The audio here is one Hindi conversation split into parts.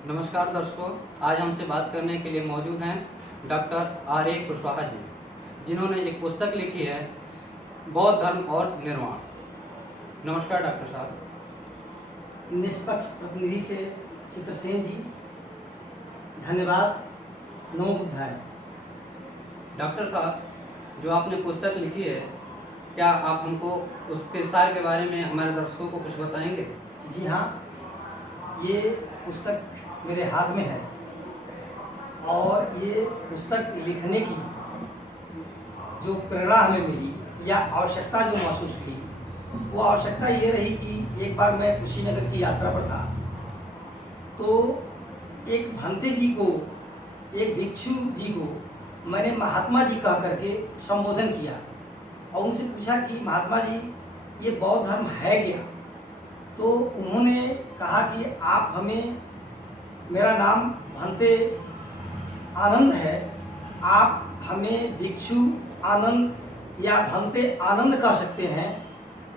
नमस्कार दर्शकों, आज हमसे बात करने के लिए मौजूद हैं doctor R A Kushwaha ji, जिन्होंने एक पुस्तक लिखी है बौद्ध धर्म और निर्वाण। नमस्कार डॉक्टर साहब। निष्पक्ष प्रतिनिधि से चित्रसेन जी, धन्यवाद। नमो बुद्धाय। डॉक्टर साहब, जो आपने पुस्तक लिखी है, क्या आप हमको उसके सार के बारे में हमारे दर्शकों को कुछ बताएंगे? जी हाँ, ये पुस्तक मेरे हाथ में है और ये पुस्तक लिखने की जो प्रेरणा हमें मिली या आवश्यकता जो महसूस हुई, वो आवश्यकता ये रही कि एक बार मैं कुशीनगर की यात्रा पर था, तो एक भंते जी को, एक भिक्षु जी को मैंने महात्मा जी कह करके संबोधन किया और उनसे पूछा कि महात्मा जी, ये बौद्ध धर्म है क्या? तो उन्होंने कहा कि आप हमें, मेरा नाम भंते आनंद है, आप हमें भिक्षु आनंद या भंते आनंद कह सकते हैं,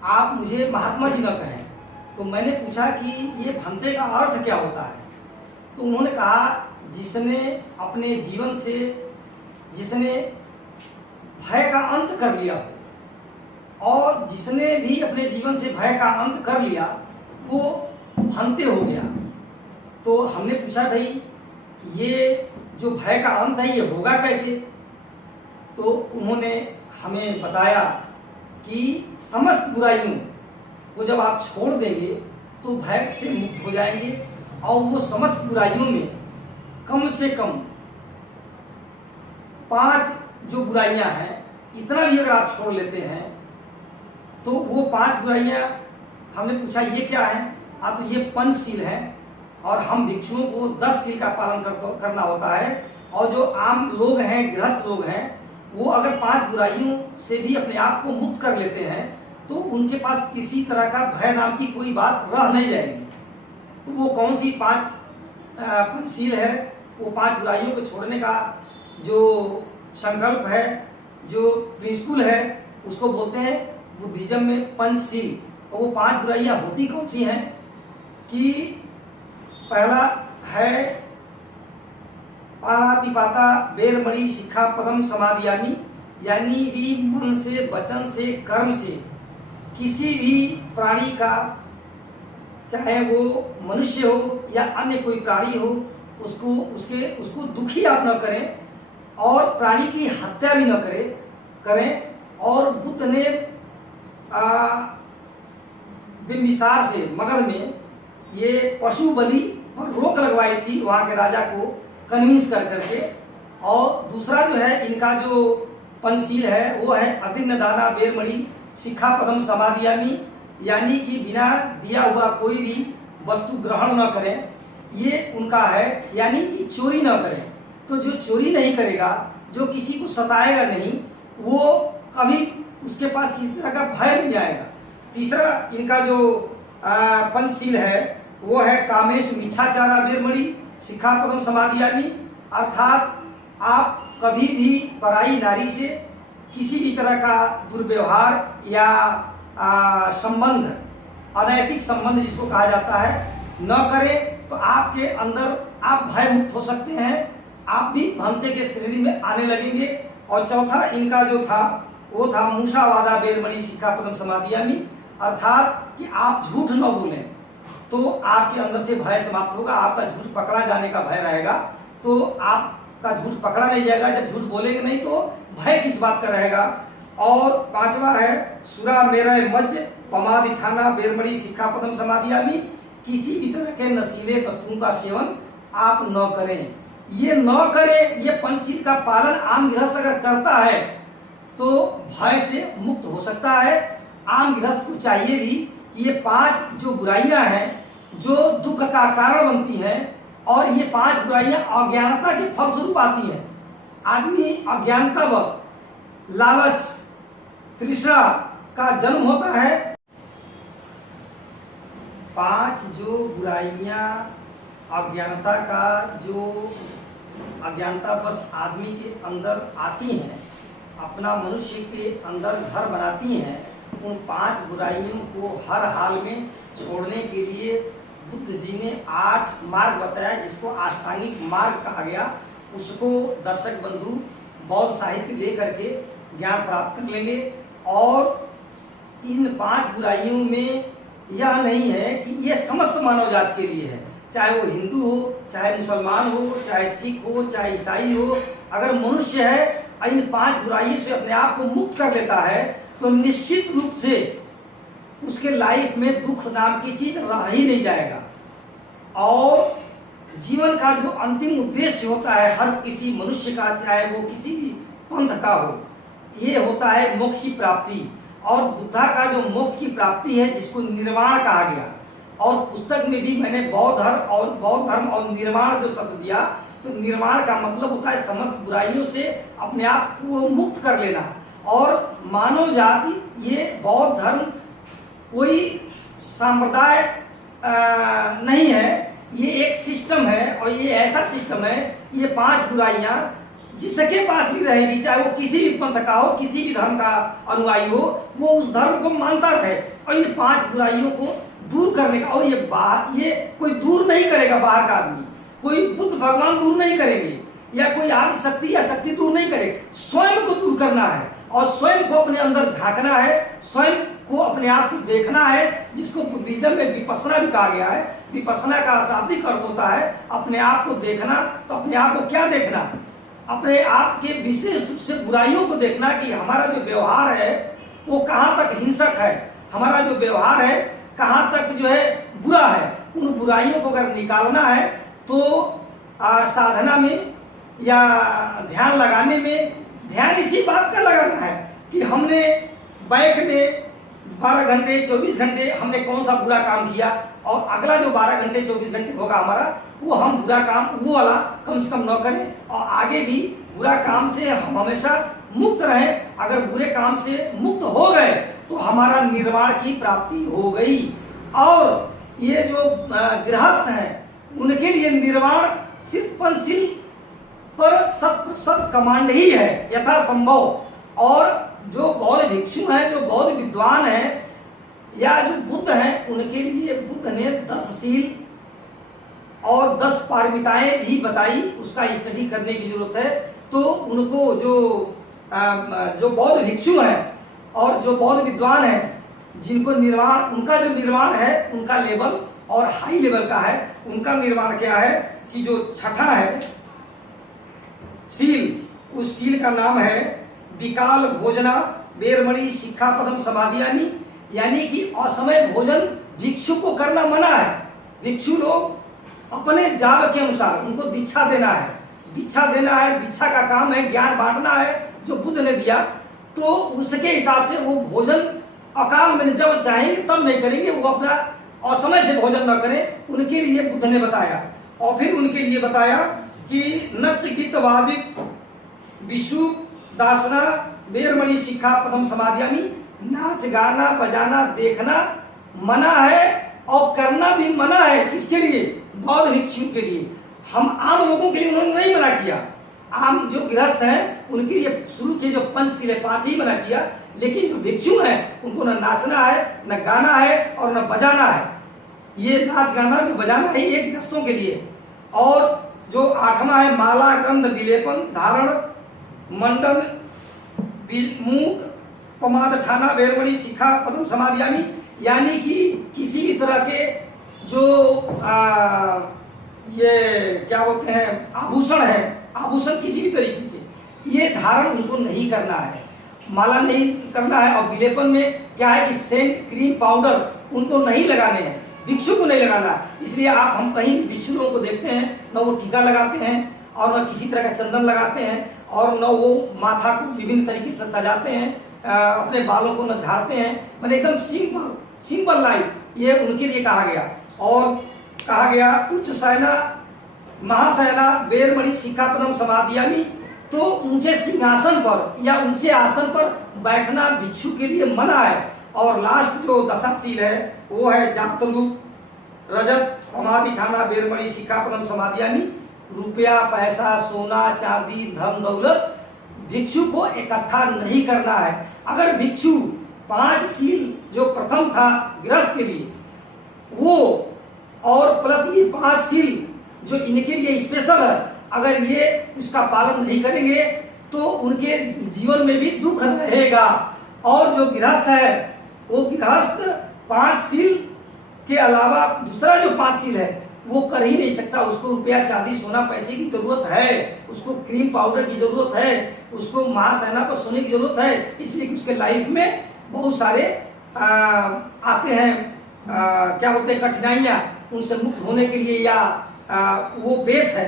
आप मुझे महात्मा जी न कहें। तो मैंने पूछा कि ये भंते का अर्थ क्या होता है? तो उन्होंने कहा, जिसने अपने जीवन से, जिसने भय का अंत कर लिया और जिसने भी अपने जीवन से भय का अंत कर लिया, वो भंते हो गया। तो हमने पूछा, भाई ये जो भय का अंत है ये होगा कैसे? तो उन्होंने हमें बताया कि समस्त बुराइयों को जब आप छोड़ देंगे तो भय से मुक्त हो जाएंगे और वो समस्त बुराइयों में कम से कम 5 जो बुराइयां हैं, इतना भी अगर आप छोड़ लेते हैं तो वो 5 बुराइयां, हमने पूछा ये क्या है? आप तो ये पंचशील है और हम भिक्षुओं को 10 शील का पालन करना होता है, और जो आम लोग हैं, गृहस्थ लोग हैं, वो अगर 5 बुराइयों से भी अपने आप को मुक्त कर लेते हैं तो उनके पास किसी तरह का भय नाम की कोई बात रह नहीं जाएगी। तो वो कौन सी 5 पंचशील है? वो 5 बुराइयों को छोड़ने का जो संकल्प है, जो प्रिंसिपल है, उसको बोलते हैं बुद्धिज्म में पंचशील। और वो 5 बुराइयां होती कौन सी हैं? कि पहला है पाणातिपाता बेरमणि शिक्षापदम समादियामि, यानी भी मन से, वचन से, कर्म से किसी भी प्राणी का, चाहे वो मनुष्य हो या अन्य कोई प्राणी हो, उसको दुखी आप न करें और प्राणी की हत्या भी न करें। और बुद्ध ने बिंबिसार से, मगध में, ये पशु बलि पर रोक लगवाई थी वहाँ के राजा को कन्विंस कर करके। और दूसरा जो है इनका जो पंचशील है वो है अदिन्न दाना बेरमणि शिक्षापदम समादियामि, यानी कि बिना दिया हुआ कोई भी वस्तु ग्रहण न करें, ये उनका है। यानी कि चोरी न करें। तो जो चोरी नहीं करेगा, जो किसी को सताएगा नहीं, वो कभी उसके पास किसी तरह का भय नहीं जाएगा। तीसरा इनका जो पंचशील है वो है कामेषु मिच्छाचारा बेरमणि शिक्षापदम समादियामि, अर्थात आप कभी भी पराई नारी से किसी भी तरह का दुर्व्यवहार या संबंध, अनैतिक संबंध जिसको कहा जाता है, न करें। तो आपके अंदर आप भय मुक्त हो सकते हैं, आप भी भंते के श्रेणी में आने लगेंगे। और चौथा इनका जो था वो था मूषावादा बेरमणि शिक्षापदम समादियामि, अर्थात कि आप झूठ न बोलें तो आपके अंदर से भय समाप्त होगा। आपका झूठ पकड़ा जाने का भय रहेगा, तो आपका झूठ पकड़ा नहीं जाएगा। जब झूठ बोलेंगे नहीं तो भय किस बात का रहेगा। और 5वां है सुरा मेरय मज पमादि ठाना बेरमणि शिक्षापदम समादियामि, किसी भी तरह के नशीले वस्तुओं का सेवन आप न करें। ये न करें, ये पंचशील का पालन आम गृहस्थ अगर करता है तो भय से मुक्त हो सकता है। आम गृहस्थ को चाहिए भी कि ये 5 जो बुराइयां हैं जो दुख का कारण बनती हैं, और ये 5 बुराइयां अज्ञानता के फलस्वरूप आती हैं। आदमी अज्ञानतावश, लालच, तृष्णा का जन्म होता है। 5 जो बुराइयां अज्ञानता का, जो अज्ञानतावश आदमी के अंदर आती हैं, अपना मनुष्य के अंदर घर बनाती हैं, उन 5 बुराइयों को हर हाल में छोड़ने के लिए बुद्ध जी ने 8 मार्ग बताया, जिसको अष्टांगिक मार्ग कहा गया। उसको दर्शक बंधु बौद्ध साहित्य लेकर के ज्ञान प्राप्त कर लेंगे। और इन 5 बुराइयों में यह नहीं है कि ये समस्त मानव जाति के लिए है, चाहे वो हिंदू हो, चाहे मुसलमान हो, चाहे सिख हो, चाहे ईसाई हो। अगर मनुष्य है इन 5 बुराइयों से अपने आप को मुक्त कर लेता है तो निश्चित रूप से उसके लाइफ में दुख नाम की चीज रह ही नहीं जाएगा। और जीवन का जो अंतिम उद्देश्य होता है हर किसी मनुष्य का, चाहे वो किसी भी पंथ का हो, ये होता है मोक्ष की प्राप्ति। और बुद्धा का जो मोक्ष की प्राप्ति है, जिसको निर्वाण कहा गया, और पुस्तक में भी मैंने बौद्ध धर्म और निर्वाण जो शब्द दिया, तो निर्वाण का मतलब होता है समस्त बुराइयों से अपने आप को मुक्त कर लेना। और मानव जाति, ये बौद्ध धर्म कोई संप्रदाय नहीं है, ये एक सिस्टम है। और ये ऐसा सिस्टम है, ये 5 बुराइयां जिसके पास भी रहेगी, चाहे वो किसी भी पंथ का हो, किसी भी धर्म का अनुयायी हो, वो उस धर्म को मानता रहे। और इन 5 बुराइयों को दूर करने का, और ये कोई दूर नहीं करेगा, बाहर का आदमी, कोई बुद्ध भगवान दूर नहीं करेंगे, या कोई आदि शक्ति या शक्ति दूर नहीं करेगी। स्वयं को दूर करना है और स्वयं को अपने अंदर झांकना है, स्वयं को अपने आप को देखना है, जिसको बुद्धिज्म में विपश्यना भी कहा गया है। विपश्यना का शाब्दिक अर्थ होता है अपने आप को देखना। तो अपने आप को क्या देखना? अपने आप के विशेष रूप से बुराइयों को देखना कि हमारा जो व्यवहार है वो कहाँ तक हिंसक है, हमारा जो व्यवहार है कहाँ तक जो है बुरा है। उन बुराइयों को अगर निकालना है तो साधना में या ध्यान लगाने में ध्यान इसी बात का लगाना है कि हमने बैठ में 12 घंटे 24 घंटे हमने कौन सा बुरा काम किया, और अगला जो 12 घंटे 24 घंटे होगा हमारा, वो हम बुरा काम वो वाला कम से कम न करें, और आगे भी बुरा काम से हम हमेशा मुक्त रहें। अगर बुरे काम से मुक्त हो गए तो हमारा निर्वाण की प्राप्ति हो गई। और ये जो गृहस्थ हैं उनके लिए निर्वाण सिर्फ पंचशील पर 100% कमांड ही है यथासंभव। और जो बौद्ध भिक्षु हैं, जो बौद्ध विद्वान हैं या जो बुद्ध हैं, उनके लिए बुद्ध ने 10 शील और 10 पारमिताएं भी बताई, उसका स्टडी करने की जरूरत है। तो उनको जो बौद्ध भिक्षु हैं और जो बौद्ध विद्वान हैं, जिनको निर्वाण, उनका जो निर्वाण है उनका लेवल और हाई लेवल का है। उनका निर्वाण क्या है कि जो छठा है शील, उस शील का नाम है विकाल भोजना बेरमणि शिक्षापदम समाधियानी, यानी कि असमय भोजन भिक्षु को करना मना है। भिक्षु लोग अपने जाब के अनुसार उनको दीक्षा देना है, दीक्षा देना है, दीक्षा का काम है ज्ञान बांटना है जो बुद्ध ने दिया। तो उसके हिसाब से वो भोजन अकाल में जब चाहेंगे तब नहीं करेंगे, वो अपना असमय से भोजन न करें, उनके लिए बुद्ध ने बताया। और फिर उनके लिए बताया कि नच गीत वादित विशु दासना बेरमणि शिक्षा प्रथम समाधियानी, नाच गाना बजाना देखना मना है और करना भी मना है। किसके लिए? बौद्ध भिक्षु के लिए। हम आम लोगों के लिए उन्होंने नहीं मना किया, आम जो गृहस्थ हैं उनके लिए शुरू के जो पंचशील है 5 ही मना किया, लेकिन जो भिक्षु हैं उनको न नाचना है, न गाना है और न बजाना है। ये नाच गाना जो बजाना है ये गृहस्थों के लिए। और जो 8वां है माला गंध विलेपन धारण मंडल मूक पमाद ठाना बेरमणि शिखा पदम समाधियामी, यानी कि किसी भी तरह के जो ये क्या बोलते हैं आभूषण है, आभूषण किसी भी तरीके के ये धारण उनको नहीं करना है, माला नहीं करना है। और विलेपन में क्या है कि सेंट क्रीम पाउडर उनको नहीं लगाने हैं, भिक्षु को नहीं लगाना। इसलिए हम कहीं भी भिक्षु लोगों को देखते हैं न वो टीका लगाते हैं और न किसी तरह का चंदन लगाते हैं और न वो माथा को विभिन्न तरीके से सजाते हैं, अपने बालों को न झाड़ते हैं, मैंने एकदम सिंपल लाइफ ये उनके लिए कहा गया। और कहा गया उच्च शयना महाशयना बेरमणि शिखापदम समाधियामी, तो ऊंचे सिंहासन पर या ऊंचे आसन पर बैठना भिक्षु के लिए मना है। और लास्ट जो दशाशील है वो है जात रूप रजत समाधि ठाना बेरमणि शिखापदम समाधियामी, रुपया पैसा सोना चांदी धन दौलत भिक्षु को इकट्ठा नहीं करना है। अगर भिक्षु 5 शील जो प्रथम था गृहस्थ के लिए वो और प्लस ये 5 सील जो इनके लिए स्पेशल है, अगर ये उसका पालन नहीं करेंगे तो उनके जीवन में भी दुख रहेगा। और जो गृहस्थ है वो गृहस्थ 5 सील के अलावा दूसरा जो 5 सील है वो कर ही नहीं सकता। उसको रुपया चांदी सोना पैसे की जरूरत है, उसको क्रीम पाउडर की जरूरत है, उसको महासेना पर सोने की जरूरत है, इसलिए कि उसके लाइफ में बहुत सारे आते हैं क्या बोलते हैं कठिनाइयाँ, उनसे मुक्त होने के लिए या वो बेस है,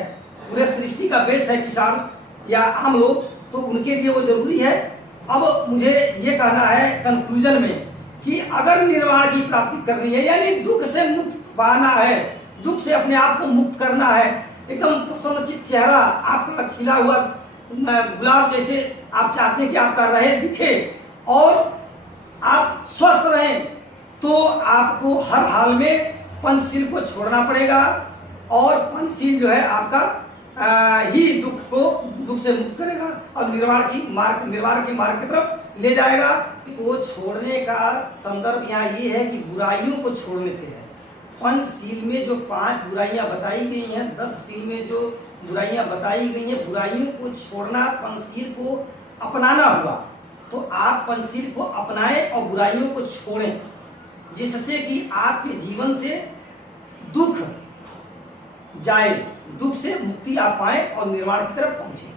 पूरे सृष्टि का बेस है किसान या आम लोग, तो उनके लिए वो जरूरी है। अब मुझे ये कहना है कंक्लूजन में कि अगर निर्वाण की प्राप्ति करनी है यानी दुख से मुक्त पाना है, दुख से अपने आप को मुक्त करना है, एकदम प्रसन्नचित चेहरा आपका खिला हुआ गुलाब जैसे आप चाहते हैं कि आपका रहे दिखे और आप स्वस्थ रहें, तो आपको हर हाल में पंचशील को छोड़ना पड़ेगा। और पंचशील जो है आपका ही दुख से मुक्त करेगा और निर्वाण के मार्ग की तरफ ले जाएगा। वो छोड़ने का संदर्भ यहाँ ये है कि बुराइयों को छोड़ने से है। पंचशील में जो 5 बुराइयां बताई गई हैं, 10 शील में जो बुराइयां बताई गई हैं, बुराइयों को छोड़ना पंचशील को अपनाना हुआ। तो आप पंचशील को अपनाएं और बुराइयों को छोड़ें, जिससे कि आपके जीवन से दुख जाए, दुख से मुक्ति आप पाएं और निर्वाण की तरफ पहुंचे।